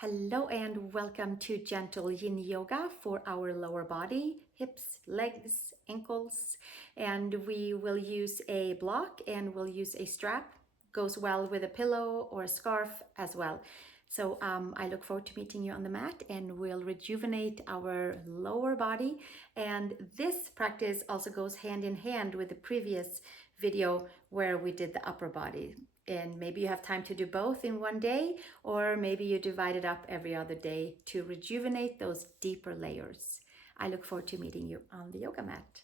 Hello and welcome to Gentle Yin Yoga for our lower body, hips, legs, ankles. And we will use a block and we'll use a strap. Goes well with a pillow or a scarf as well. So I look forward to meeting you on the mat and we'll rejuvenate our lower body. And this practice also goes hand in hand with the previous video where we did the upper body. And maybe you have time to do both in one day, or maybe you divide it up every other day to rejuvenate those deeper layers. I look forward to meeting you on the yoga mat.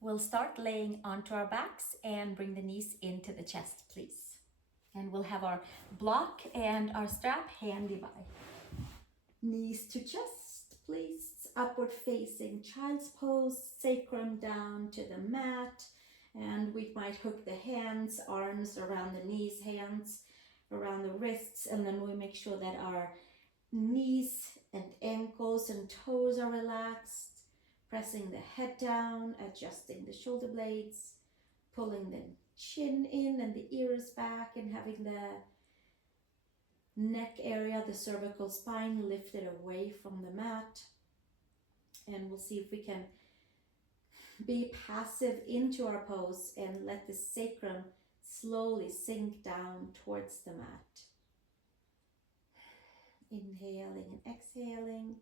We'll start laying onto our backs and bring the knees into the chest, please. And we'll have our block and our strap handy by. Knees to chest, please. Upward facing child's pose, sacrum down to the mat. And we might hook the hands, arms around the knees, hands around the wrists, and then we make sure that our knees and ankles and toes are relaxed, pressing the head down, adjusting the shoulder blades, pulling the chin in and the ears back, and having the neck area, the cervical spine lifted away from the mat. And we'll see if we can be passive into our pose and let the sacrum slowly sink down towards the mat. Inhaling and exhaling.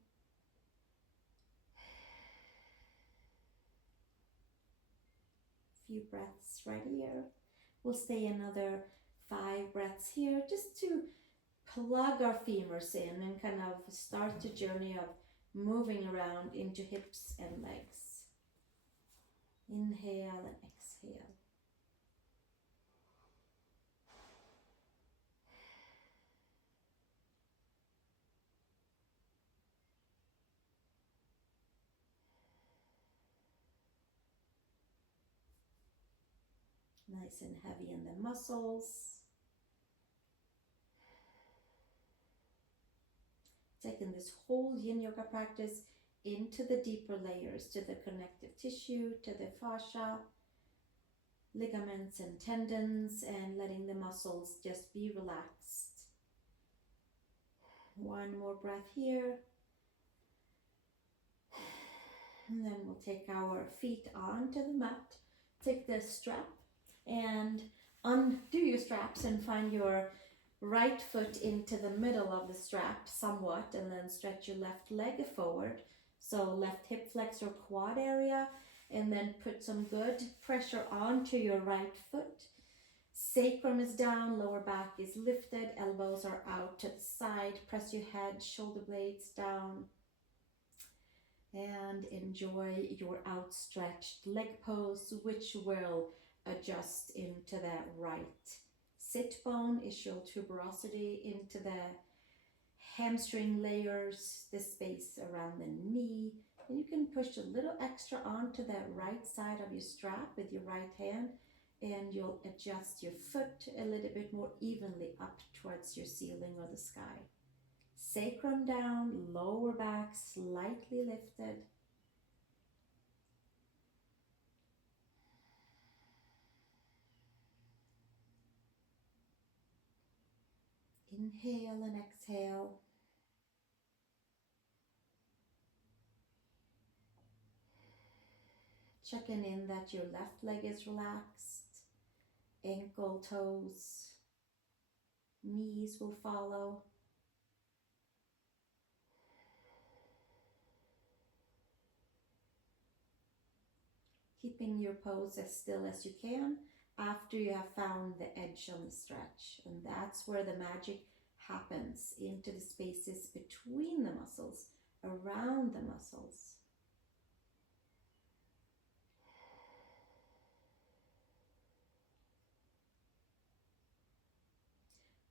Few breaths right here. We'll stay another 5 breaths here just to plug our femurs in and kind of start the journey of moving around into hips and legs. Inhale and exhale. Nice and heavy in the muscles. Taking this whole yin yoga practice into the deeper layers, to the connective tissue, to the fascia, ligaments and tendons, and letting the muscles just be relaxed. One more breath here. And then we'll take our feet onto the mat. Take the strap and undo your straps and find your right foot into the middle of the strap somewhat, and then stretch your left leg forward. So left hip flexor quad area, and then put some good pressure onto your right foot. Sacrum is down, lower back is lifted, elbows are out to the side. Press your head, shoulder blades down. And enjoy your outstretched leg pose, which will adjust into that right sit bone, ischial tuberosity, into the hamstring layers, the space around the knee. And you can push a little extra onto that right side of your strap with your right hand, and you'll adjust your foot a little bit more evenly up towards your ceiling or the sky. Sacrum down, lower back slightly lifted. Inhale and exhale. Checking in that your left leg is relaxed. Ankle, toes, knees will follow. Keeping your pose as still as you can after you have found the edge on the stretch. And that's where the magic happens, into the spaces between the muscles, around the muscles.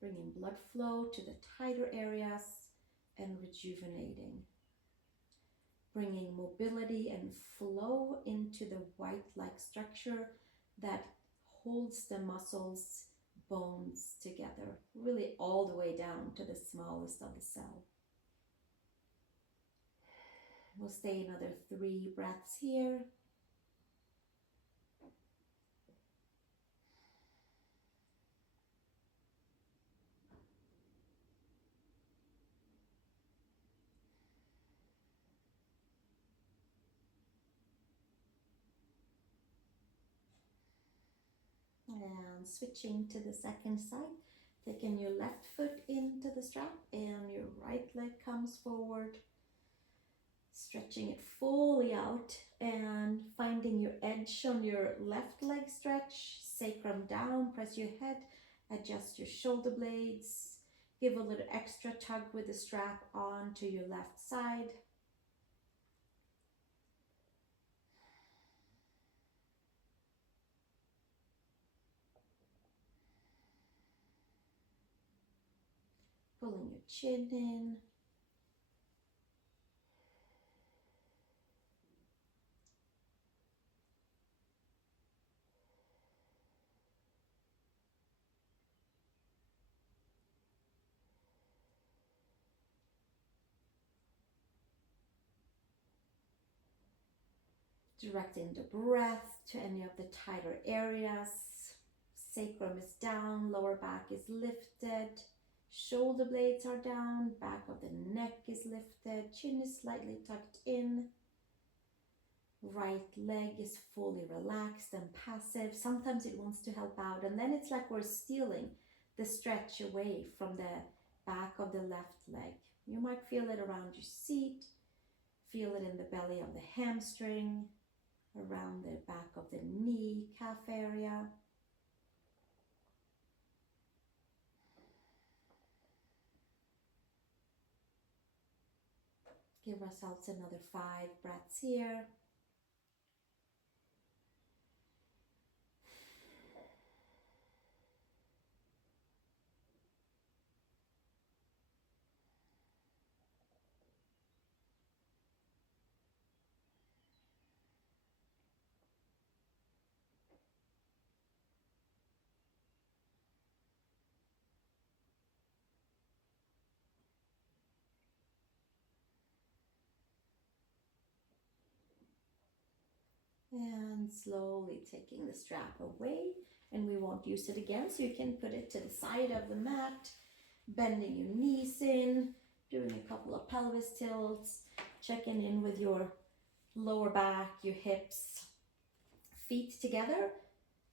Bringing blood flow to the tighter areas and rejuvenating. Bringing mobility and flow into the white-like structure that holds the muscles, bones together, really all the way down to the smallest of the cell. We'll stay another 3 breaths here. And switching to the second side, taking your left foot into the strap and your right leg comes forward, stretching it fully out and finding your edge on your left leg stretch, sacrum down, press your head, adjust your shoulder blades, give a little extra tug with the strap onto your left side. Pulling your chin in. Directing the breath to any of the tighter areas. Sacrum is down, lower back is lifted, shoulder blades are down, back of the neck is lifted, chin is slightly tucked in. Right leg is fully relaxed and passive. Sometimes it wants to help out, and then it's like we're stealing the stretch away from the back of the left leg. You might feel it around your seat, feel it in the belly of the hamstring, around the back of the knee, calf area. Give ourselves another 5 breaths here. And slowly taking the strap away, and we won't use it again, so you can put it to the side of the mat, bending your knees in, doing a couple of pelvis tilts, checking in with your lower back, your hips, feet together.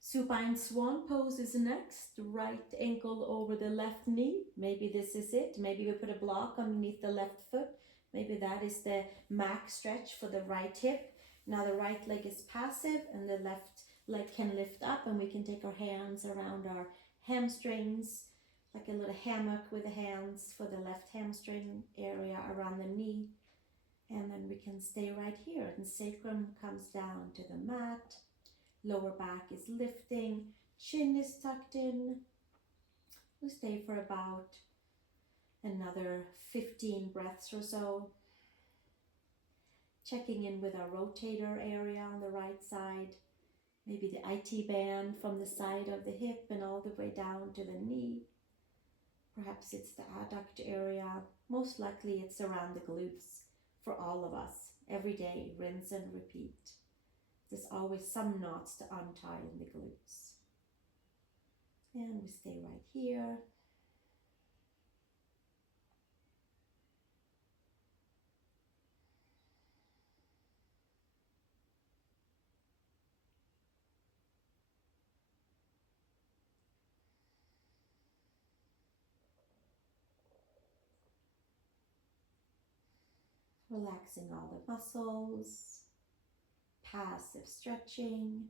Supine swan pose is next. Right ankle over the left knee. Maybe this is it. Maybe we put a block underneath the left foot. Maybe that is the max stretch for the right hip. Now the right leg is passive and the left leg can lift up, and we can take our hands around our hamstrings, like a little hammock with the hands for the left hamstring area around the knee. And then we can stay right here, and sacrum comes down to the mat. Lower back is lifting, chin is tucked in. We'll stay for about another 15 breaths or so. Checking in with our rotator area on the right side. Maybe the IT band from the side of the hip and all the way down to the knee. Perhaps it's the adduct area. Most likely it's around the glutes for all of us. Every day, rinse and repeat. There's always some knots to untie in the glutes. And we stay right here. Relaxing all the muscles, passive stretching.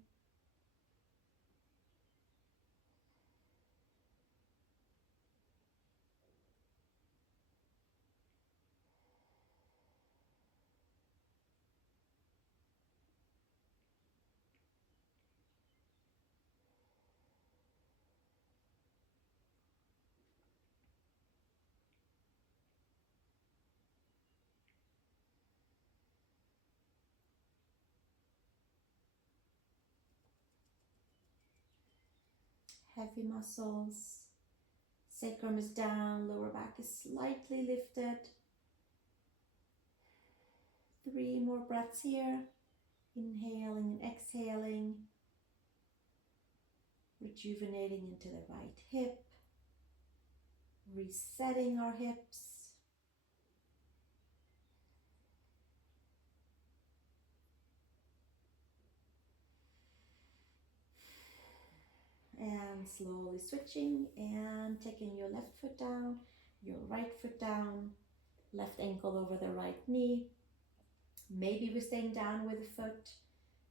Heavy muscles. Sacrum is down, lower back is slightly lifted. 3 more breaths here. Inhaling and exhaling. Rejuvenating into the right hip. Resetting our hips. And slowly switching and taking your left foot down, your right foot down, left ankle over the right knee. Maybe we're staying down with the foot.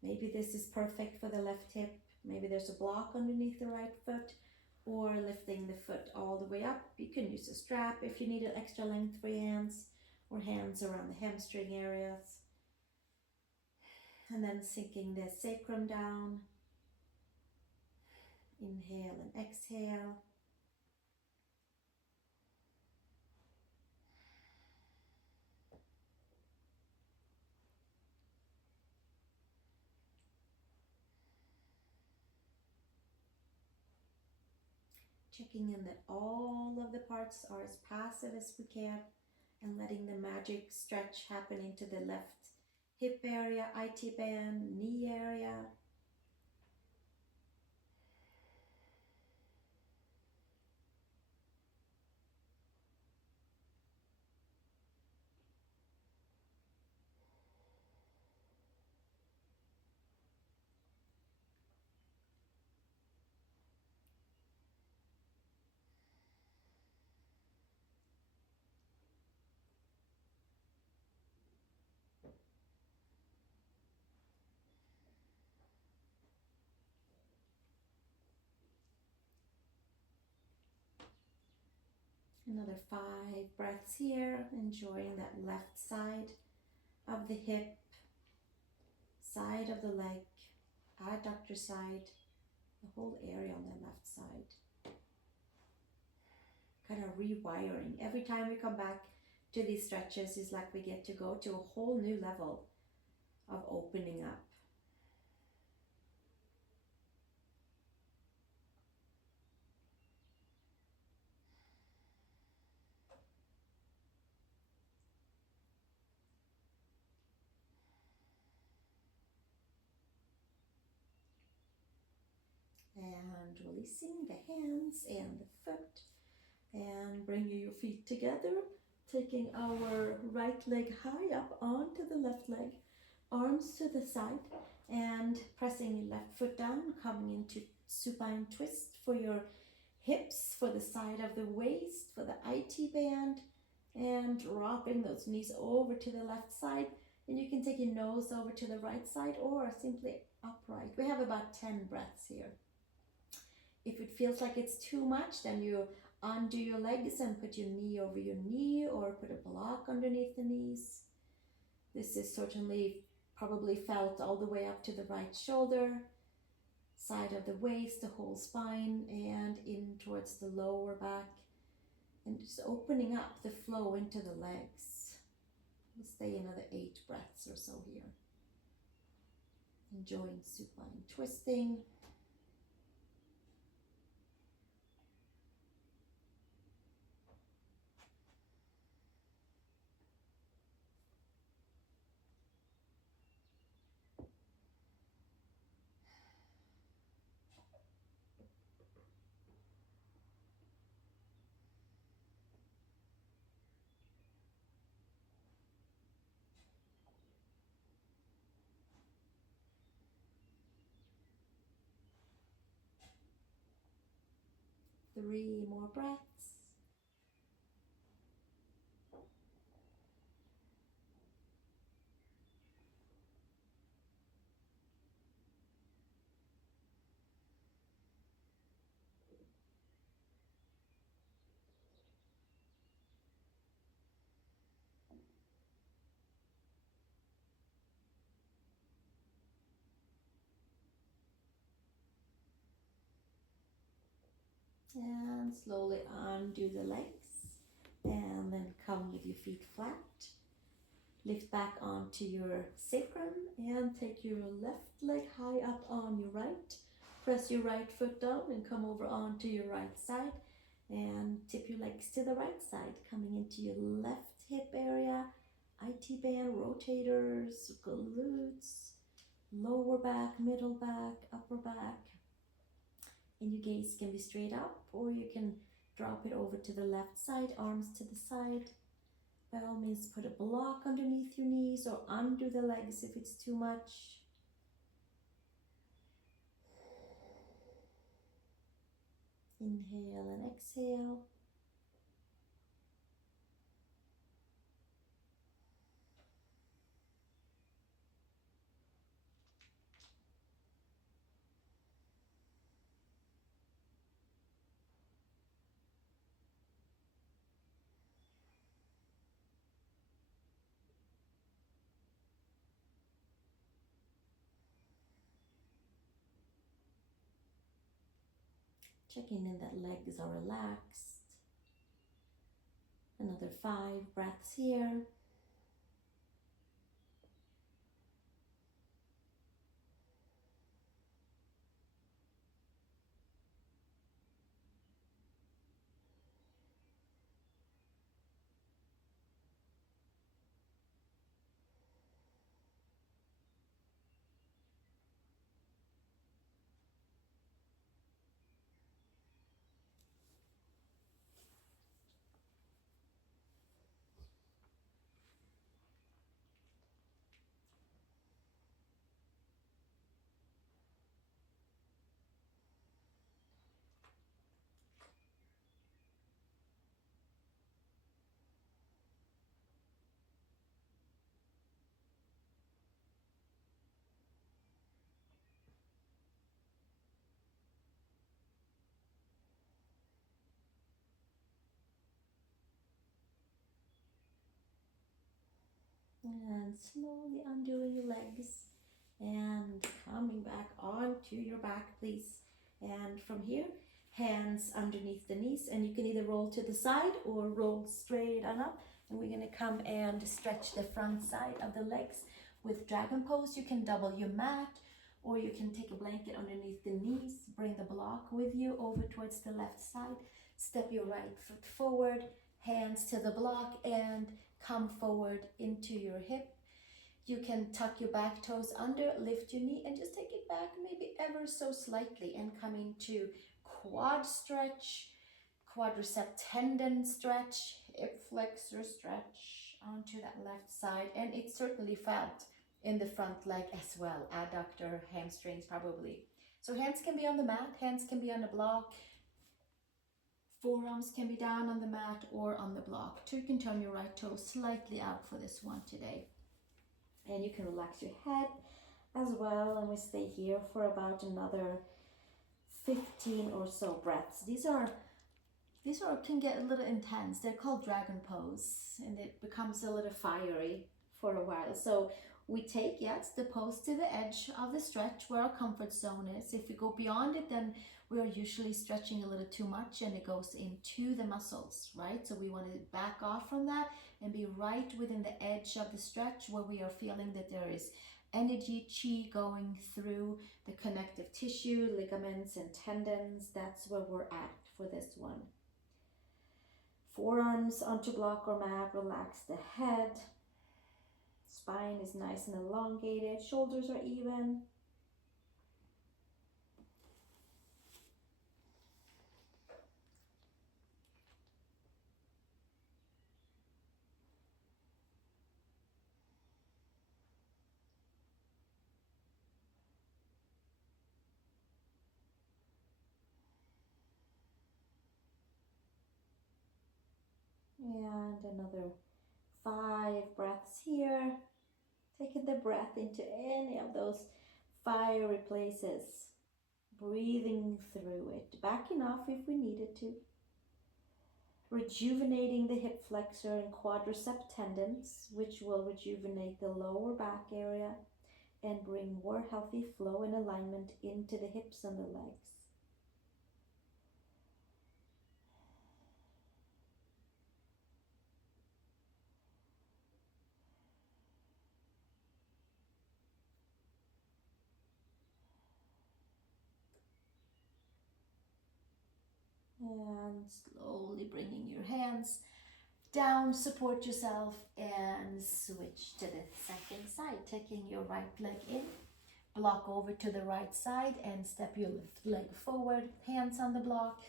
Maybe this is perfect for the left hip. Maybe there's a block underneath the right foot, or lifting the foot all the way up. You can use a strap if you need an extra length for your hands, or hands around the hamstring areas. And then sinking the sacrum down. Inhale and exhale. Checking in that all of the parts are as passive as we can, and letting the magic stretch happen into the left hip area, IT band, knee area. Another 5 breaths here, enjoying that left side of the hip, side of the leg, adductor side, the whole area on the left side. Kind of rewiring. Every time we come back to these stretches, it's like we get to go to a whole new level of opening up. And releasing the hands and the foot, and bringing your feet together, taking our right leg high up onto the left leg, arms to the side, and pressing your left foot down, coming into supine twist for your hips, for the side of the waist, for the IT band, and dropping those knees over to the left side. And you can take your nose over to the right side, or simply upright. We have about 10 breaths here. If it feels like it's too much, then you undo your legs and put your knee over your knee, or put a block underneath the knees. This is certainly probably felt all the way up to the right shoulder, side of the waist, the whole spine, and in towards the lower back, and just opening up the flow into the legs. We'll stay another 8 breaths or so here. Enjoying supine twisting. Three more breaths. And slowly undo the legs, and then come with your feet flat. Lift back onto your sacrum, and take your left leg high up on your right. Press your right foot down and come over onto your right side, and tip your legs to the right side, coming into your left hip area, IT band, rotators, glutes, lower back, middle back, upper back. And your gaze can be straight up, or you can drop it over to the left side, arms to the side. By all means, put a block underneath your knees, or undo the legs if it's too much. Inhale and exhale. Checking in that legs are relaxed. Another 5 breaths here. And slowly undoing your legs and coming back onto your back, please. And from here, hands underneath the knees, and you can either roll to the side or roll straight on up. And we're going to come and stretch the front side of the legs with dragon pose. You can double your mat, or you can take a blanket underneath the knees, bring the block with you over towards the left side, step your right foot forward, hands to the block, and come forward into your hip. You can tuck your back toes under, lift your knee, and just take it back maybe ever so slightly and come into quad stretch, quadricep tendon stretch, hip flexor stretch onto that left side. And it's certainly felt in the front leg as well, adductor, hamstrings probably. So hands can be on the mat, hands can be on the block, forearms can be down on the mat or on the block. So you can turn your right toe slightly out for this one today. And you can relax your head as well, and we stay here for about another 15 or so breaths. These can get a little intense. They're called dragon pose, and it becomes a little fiery for a while. So we take, yes, the pose to the edge of the stretch where our comfort zone is. If we go beyond it, then we are usually stretching a little too much and it goes into the muscles, right? So we want to back off from that and be right within the edge of the stretch where we are feeling that there is energy, chi going through the connective tissue, ligaments and tendons. That's where we're at for this one. Forearms onto block or mat, relax the head. Spine is nice and elongated, shoulders are even. And another 5 breaths here. Taking the breath into any of those fiery places. Breathing through it. Backing off if we needed to. Rejuvenating the hip flexor and quadricep tendons, which will rejuvenate the lower back area and bring more healthy flow and alignment into the hips and the legs. And slowly bringing your hands down, support yourself, and switch to the second side. Taking your right leg in, block over to the right side and step your left leg forward, hands on the block.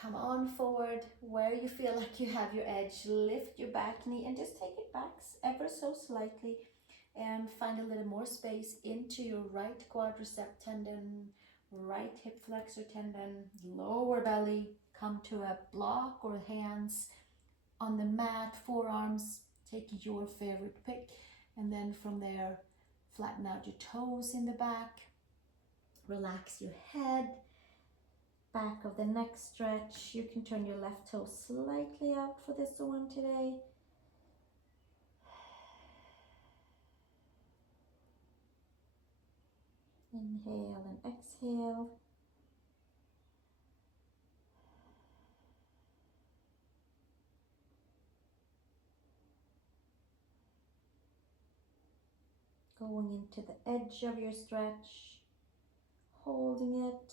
Come on forward where you feel like you have your edge. Lift your back knee and just take it back ever so slightly and find a little more space into your right quadricep tendon, right hip flexor tendon, lower belly, come to a block or hands on the mat, forearms, take your favorite pick, and then from there, flatten out your toes in the back, relax your head, back of the neck stretch. You can turn your left toe slightly out for this one today. Inhale and exhale. Going into the edge of your stretch, holding it.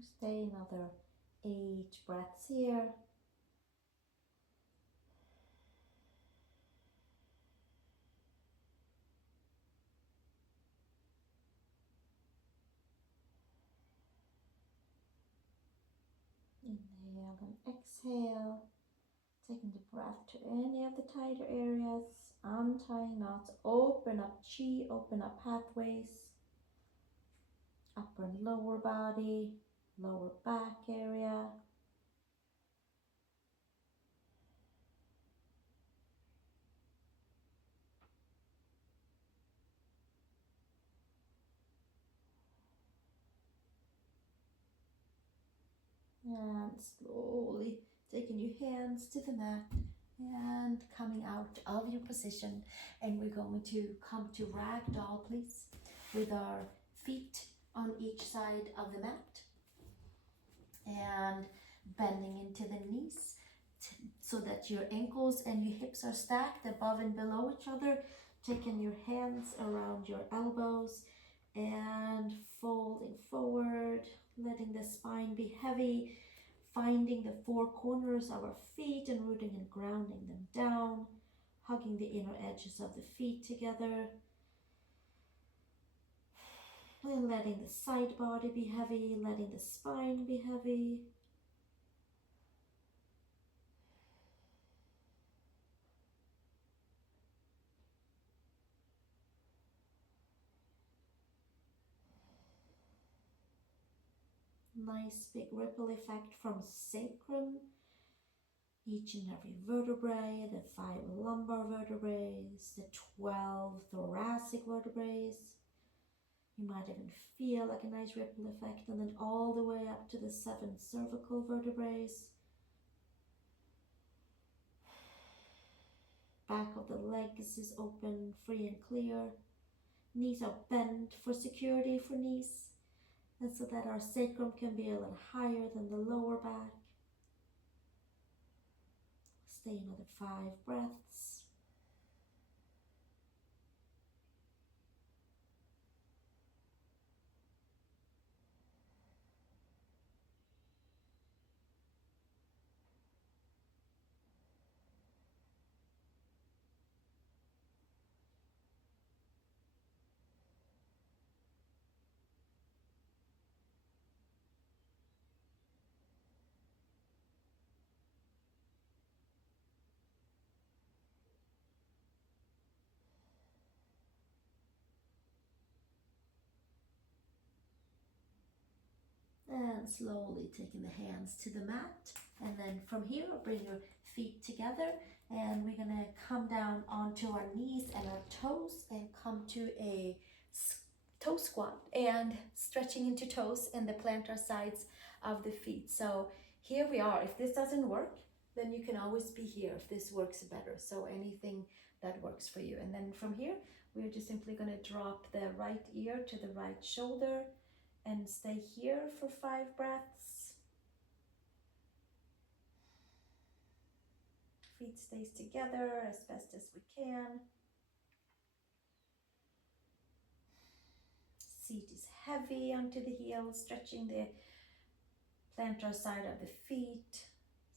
Stay another 8 breaths here. Inhale and exhale. Taking the breath to any of the tighter areas. Untying knots. Open up chi, open up pathways. Upper and lower body, lower back area. And slowly taking your hands to the mat and coming out of your position. And we're going to come to Ragdoll, please, with our feet on each side of the mat and bending into the knees so that your ankles and your hips are stacked above and below each other. Taking your hands around your elbows and folding forward, letting the spine be heavy, finding the four corners of our feet and rooting and grounding them down, hugging the inner edges of the feet together, and letting the side body be heavy, letting the spine be heavy. Nice big ripple effect from sacrum, each and every vertebrae, the 5 lumbar vertebrae, the 12 thoracic vertebrae. You might even feel like a nice ripple effect, and then all the way up to the 7 cervical vertebrae. Back of the legs is open, free and clear. Knees are bent for security for knees, and so that our sacrum can be a little higher than the lower back. Stay another 5 breaths. And slowly taking the hands to the mat. And then from here, bring your feet together. And we're going to come down onto our knees and our toes and come to a toe squat. And stretching into toes and the plantar sides of the feet. So here we are. If this doesn't work, then you can always be here if this works better. So anything that works for you. And then from here, we're just simply going to drop the right ear to the right shoulder and stay here for 5 breaths. Feet stays together as best as we can. Seat is heavy onto the heels, stretching the plantar side of the feet,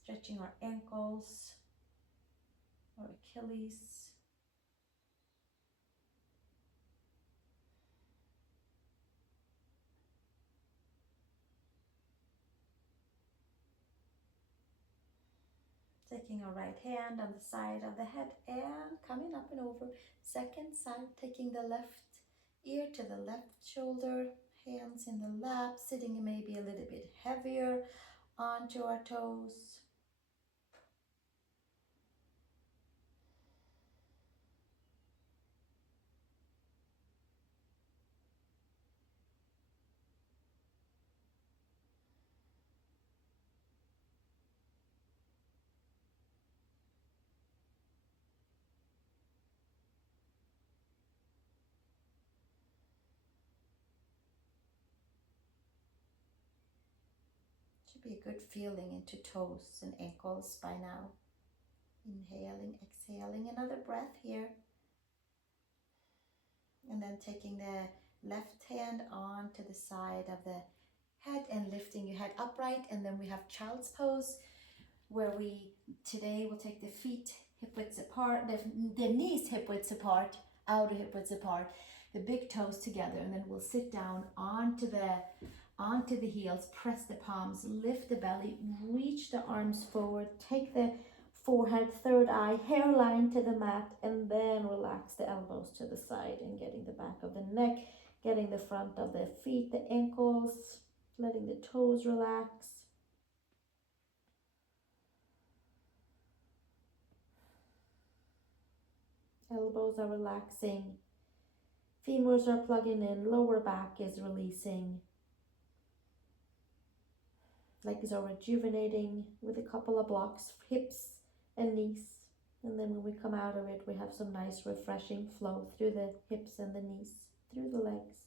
stretching our ankles, our Achilles. Taking our right hand on the side of the head and coming up and over. Second side, taking the left ear to the left shoulder, hands in the lap, sitting maybe a little bit heavier onto our toes. Should be a good feeling into toes and ankles by now. Inhaling, exhaling, another breath here. And then taking the left hand onto the side of the head and lifting your head upright. And then we have child's pose, where we today will take the feet hip widths apart, the knees hip widths apart, outer hip widths apart, the big toes together, and then we'll sit down onto the heels, press the palms, lift the belly, reach the arms forward, take the forehead, third eye, hairline to the mat, and then relax the elbows to the side and getting the back of the neck, getting the front of the feet, the ankles, letting the toes relax. Elbows are relaxing, femurs are plugging in, lower back is releasing. Legs are rejuvenating with a couple of blocks, hips and knees. And then when we come out of it, we have some nice refreshing flow through the hips and the knees, through the legs.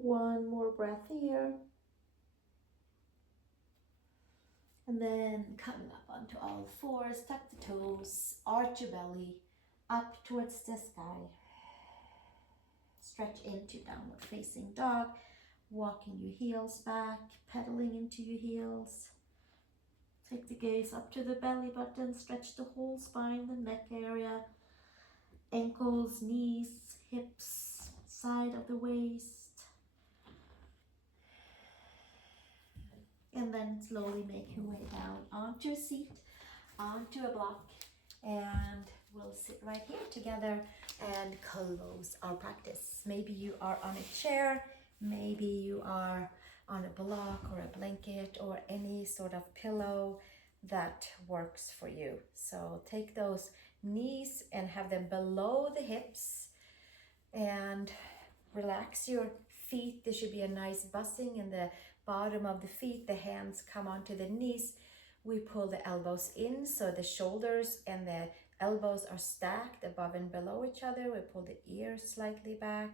One more breath here. And then coming up onto all fours, tuck the toes, arch your belly, up towards the sky. Stretch into downward facing dog, walking your heels back, pedaling into your heels. Take the gaze up to the belly button, stretch the whole spine, the neck area, ankles, knees, hips, side of the waist. And then slowly make your way down onto a seat, onto a block, and we'll sit right here together and close our practice. Maybe you are on a chair, maybe you are on a block or a blanket or any sort of pillow that works for you. So take those knees and have them below the hips and relax your feet, there should be a nice buzzing in the bottom of the feet. The hands come onto the knees. We pull the elbows in so the shoulders and the elbows are stacked above and below each other. We pull the ears slightly back,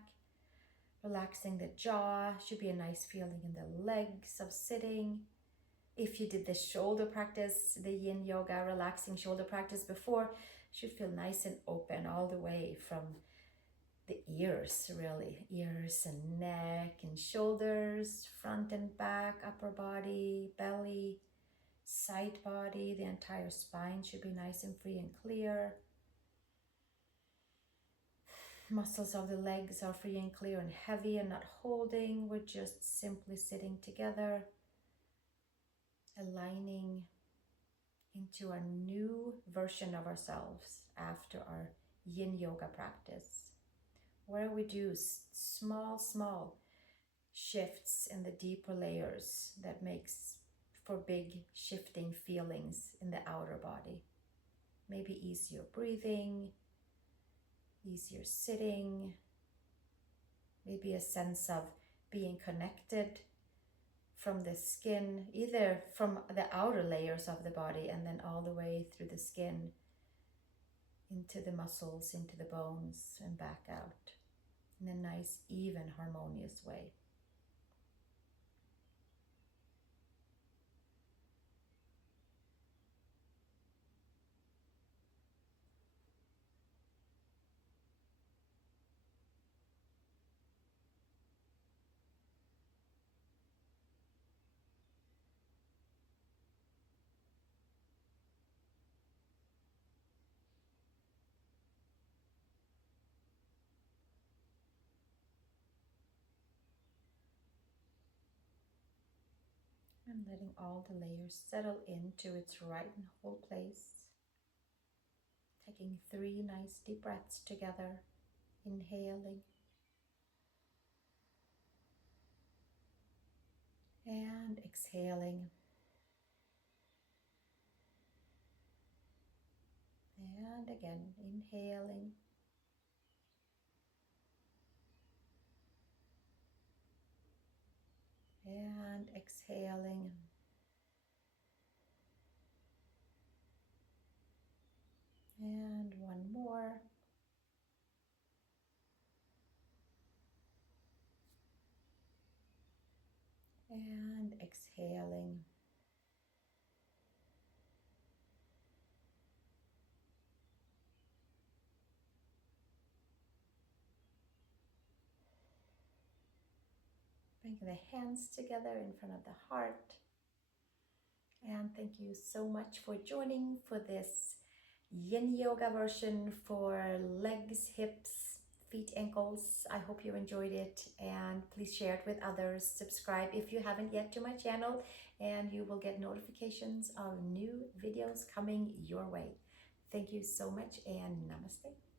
relaxing the jaw. Should be a nice feeling in the legs of sitting. If you did the shoulder practice, the yin yoga relaxing shoulder practice before, should feel nice and open all the way from the ears, really. Ears and neck and shoulders, front and back, upper body, belly, side body. The entire spine should be nice and free and clear. Muscles of the legs are free and clear and heavy and not holding. We're just simply sitting together, aligning into a new version of ourselves after our yin yoga practice, where we do small shifts in the deeper layers that makes for big shifting feelings in the outer body. Maybe easier breathing, easier sitting, maybe a sense of being connected from the skin, either from the outer layers of the body and then all the way through the skin into the muscles, into the bones and back out in a nice, even, harmonious way. And letting all the layers settle into its right and whole place. Taking 3 nice deep breaths together. Inhaling and exhaling. And again, inhaling and exhaling. And one more. And exhaling. Bring the hands together in front of the heart. And thank you so much for joining for this yin yoga version for legs, hips, feet, ankles. I hope you enjoyed it, and please share it with others. Subscribe if you haven't yet to my channel, and you will get notifications of new videos coming your way. Thank you so much, and namaste.